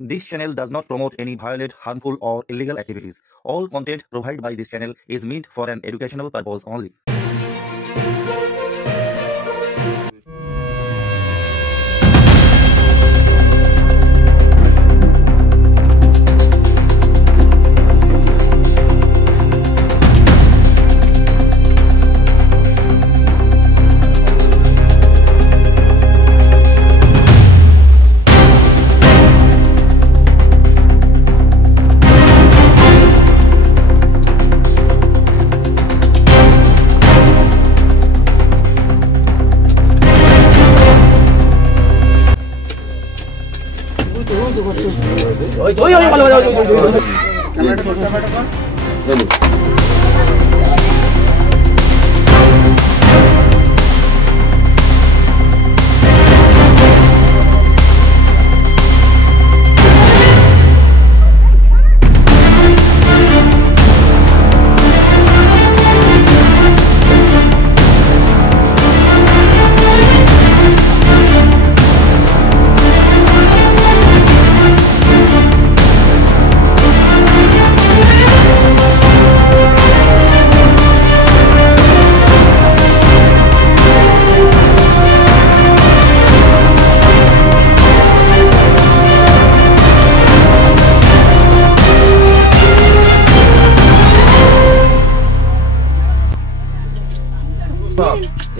This channel does not promote any violent, harmful, or illegal activities. All content provided by this channel is meant for an educational purpose only.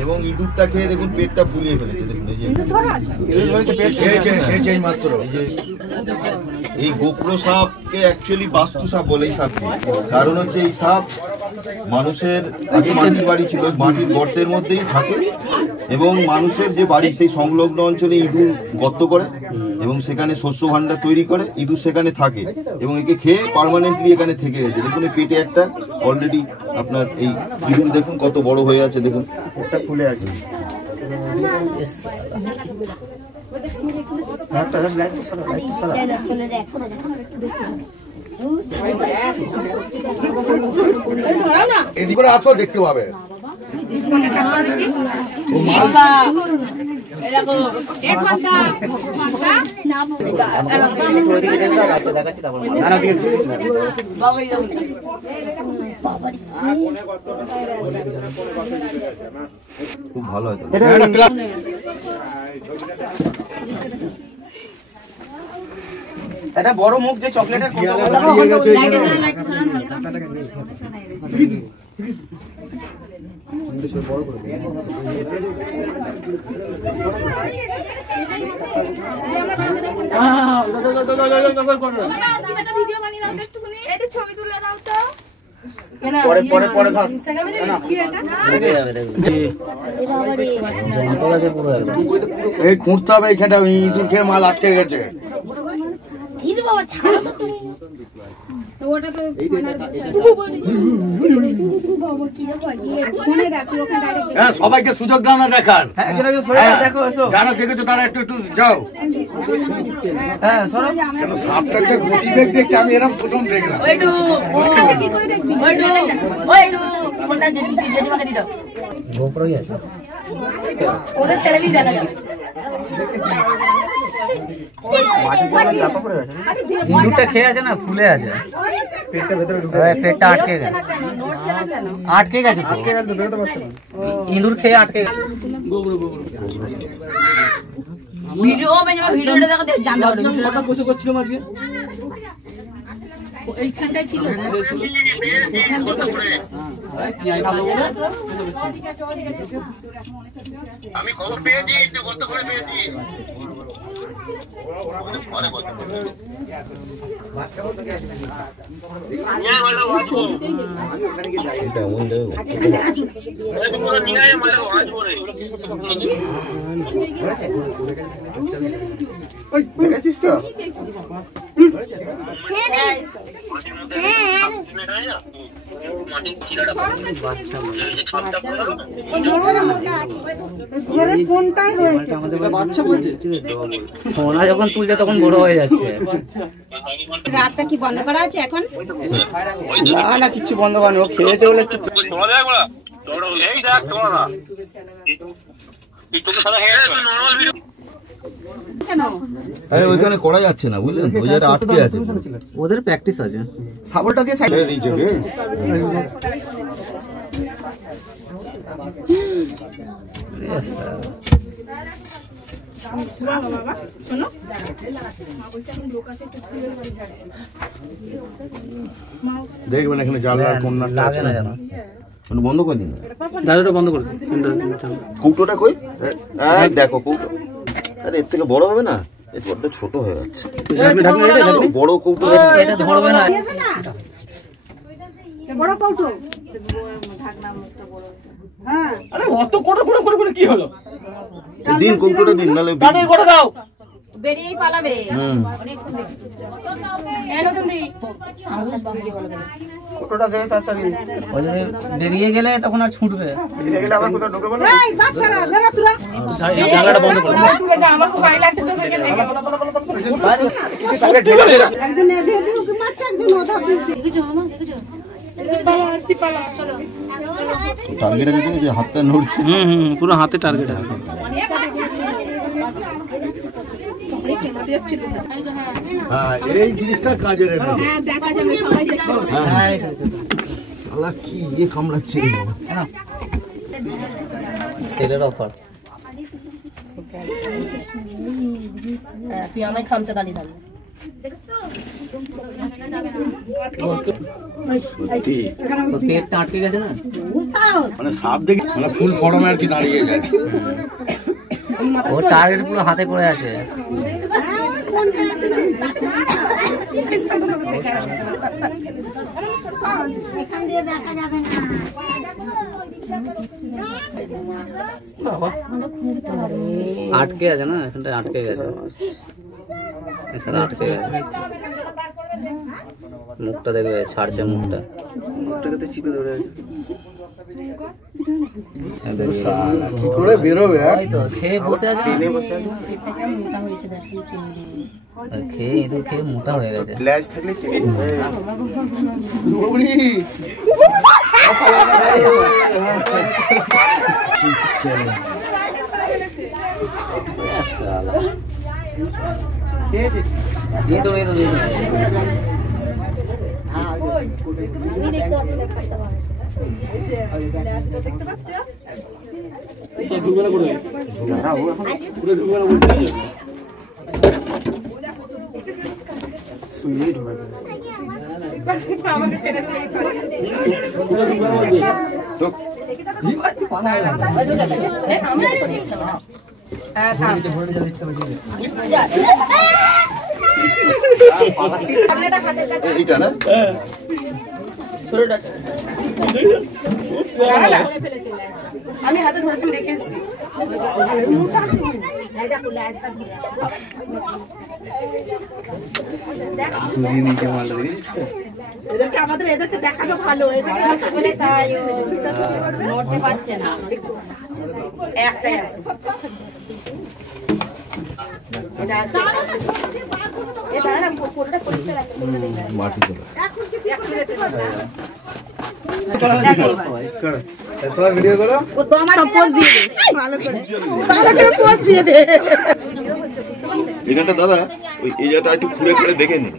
এবং ইঁদুরটা খেয়ে দেখুন পেটটা ফুলিয়ে ফেলেছে। দেখুন এই মাত্র এই গোকড়ো সাপকে অ্যাকচুয়ালি বাস্তু সাপ বলে। এই সাপকে কারণ হচ্ছে এই সাপ মানুষের আগে মাটির বাড়ি ছিল, মাটির গর্তের মধ্যেই থাকে এবং মানুষের যে বাড়ি সেই সংলগ্ন অঞ্চলে ইঁদুর গর্ত করে এবং সেখানে শস্য ভাণ্ডার তৈরি করে, ইঁদুর সেখানে থাকে এবং একে খেয়ে পার্মানেন্টলি এখানে থেকে গেছে। দেখুন পেটে একটা অলরেডি আপনার এই ইঁদুর দেখুন কত বড় হয়ে আছে, দেখুন একটা ফুলে আছে। এদিকে আসো দেখতে পাবে। খুব ভালো হয়। এটা বড় মুখ যে চকলেটের এই খুঁড়তে হবে এইখানটা, ইঁদুর খেয়ে মাল আটকে গেছে। হ্যাঁ সবাইকে সুযোগ দাও না দেখার, যারা দেখেছো তারা একটু একটু যাও। সাপটাকে গতিবেগ দেখছি আমি এরকম প্রথম দেখলাম। ওদের ছেলেই দেখা যাবে। ইঁদুরটা খেয়ে আছে না, ফুলে আছে পেটটা ভেতরে, পেটটা আটকে গেছে, আটকে গেছে তো, বেরোতে পারছে না, ইঁদুর খেয়ে আটকে গেছে। ভিডিওটা দেখো জানতে পারবে কথা বসে করছিলাম আজকে এইখানটাই ছিল। আমি খবর পেয়েছি, কত করে পেয়েছি। দেখেছিস তো যখন তুলছে তখন বড় হয়ে যাচ্ছে। রাতটা কি বন্ধ করা আছে এখন? না না কিচ্ছু বন্ধ করেনি, ও খেয়েছে বলে একটু আরে ওইখানে করা যাচ্ছে না বুঝলেন, ওই জায়গাটা আটকে আছে। ওদের প্র্যাকটিস আছে। সাবলটা দিয়ে সাইড ছেড়ে দিয়েছে বে। দেখবেন এখানে জানলার কোণা লাগে না জানো, মানে বন্ধ করে দিন, দাদুটা বন্ধ করে দিন। কৌটোটা কই? এই দেখো কৌটো। আরে এর থেকে বড় হবে না, এর বড্ড ছোট হয়ে যাচ্ছে। বড় কৌটো এটা ধরবে না। বড় কৌটো। হ্যাঁ আরে অত কোটা কোটা করে করে কি হলো? দিন কৌটোটা দিন, নালে দাদু কোটা দাও। বেরিয়েই পালাবে। ফটোটা দে তাড়াতাড়ি। ওই যে বেরিয়ে গেলে তখন আর ছুটবে। বেরিয়ে গেলে আবার কোথাও ঢোকাবো না। এই বাচ্চারা বেরো তোরা। জানলাটা বন্ধ করে দাও। তুই যা, আমার খুব ভয় লাগছে তোদেরকে দেখে। একজন এদিকে দিও কি বাচ্চা, একজন ওটা দিও। দেখেছো মামা, দেখেছো? পালা আরসি পালা, চলো। টার্গেটে দিতে যে হাতটা নড়ছে। পুরো হাতে টার্গেট আছে। হ্যাঁ এই জিনিসটা কাজে রে। হ্যাঁ দেখা যাবে, সবাই দেখতে পাবে। শালা কি ইয়ে কামড়াচ্ছে রে বাবা। সেলের অফার। তুই আমায় খামচা দাঁড়িয়ে থাকবি। সত্যি পেটটা আটকে গেছে না, মানে সাপ দেখি মানে ফুল ফড়মে আর কি দাঁড়িয়ে যাচ্ছে। ও টার্গেট পুরো হাতে করে আছে। এখান দিয়ে দেখা যাবে না। আটকে আছে না, এখানটা আটকে গেছে। এখানে আটকে গেছে। মুখটা দেখবে, ছাড়ছে মুখটা। মুখটাকে চিপে ধরে আছে। শালা কি করে বেরোবে? ওই তো খেয়ে বসে আছে, ট্রেনে বসে আছে। খেয়ে ইঁদুর খেয়ে মোটা হয়ে গেছে। গ্লাস থাকলে ট্রেনে। ইঁদুর ইঁদুর ইঁদুর। শুয়ে ঢোকা যাবে। এইটা না আমি হাতে ধরেছি, দেখে এসছি। মুখটা আছে। এদেরকে আমাদের এদেরকে দেখানো ভালো, এদেরকে বলে তাই নড়তে পারছে না, একটাই আছে। এটা আছে। এটা না পুরোটা পরিষ্কার আছে। মাটি চলে সবাই ভিডিও করো। ও তো আমার পোজ দিয়ে দে, ভালো করে পোজ দিয়ে দে। এখানটা দাদা ওই এই জায়গাটা একটু ঘুরে ঘুরে দেখে নিন।